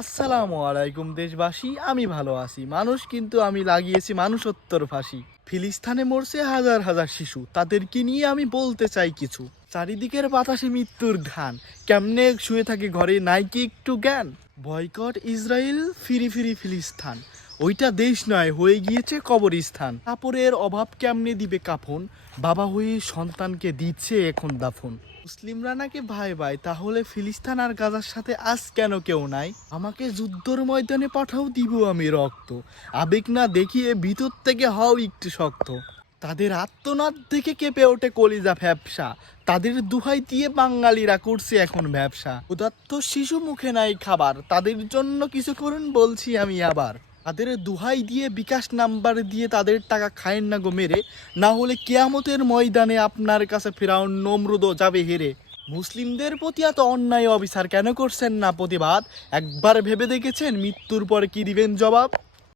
আসসালামু আলাইকুম দেশবাসী, আমি ভালো আছি। মানুষ কিন্তু আমি লাগিয়েছি মানুষত্বর ফাঁসি। ফিলিস্তিনে মরছে হাজার হাজার শিশু, তাদেরকে নিয়ে আমি বলতে চাই কিছু। চারিদিকের বাতাসে মৃত্যুর ঘ্রাণ, কেমনে শুয়ে থাকে ঘরে, নাই কি একটু জ্ঞান? বয়কট ইসরায়েল, ফিরি ফিরি ফিলিস্তান, ওইটা দেশ নয়, হয়ে গিয়েছে কবরস্থান। কাপড়ের অভাব কেমনে দিবে কাফন, বাবা হয়ে সন্তানকে দিচ্ছে এখন দাফন। মুসলিমরা নাকি ভাই ভাই, তাহলে ফিলিস্তিন আর গাজার সাথে আজ কেন কেউ নাই? আমাকে যুদ্ধর ময়দানে পাঠাও, দিব আমি রক্ত। আবেগ না দেখিয়ে ভিতর থেকে হও একটু শক্ত। তাদের আত্মনাদ দেখে কেঁপে ওঠে কলিজা ফ্যাপসা, তাদের দুহাই দিয়ে বাঙালিরা করছে এখন ব্যবসা। উদাত্ত শিশু মুখে নাই খাবার, তাদের জন্য কিছু করুন বলছি আমি আবার। তাদের দুহাই দিয়ে বিকাশ নাম্বার দিয়ে তাদের টাকা খায়েন না গো মেরে, না হলে কেয়ামতের ময়দানে আপনার কাছে ফেরাউন নমরুদও যাবে হেরে। মুসলিমদের প্রতি এত অন্যায় অবিচার কেন করছেন না প্রতিবাদ? একবার ভেবে দেখেছেন মৃত্যুর পরে কি দিবেন জবাব?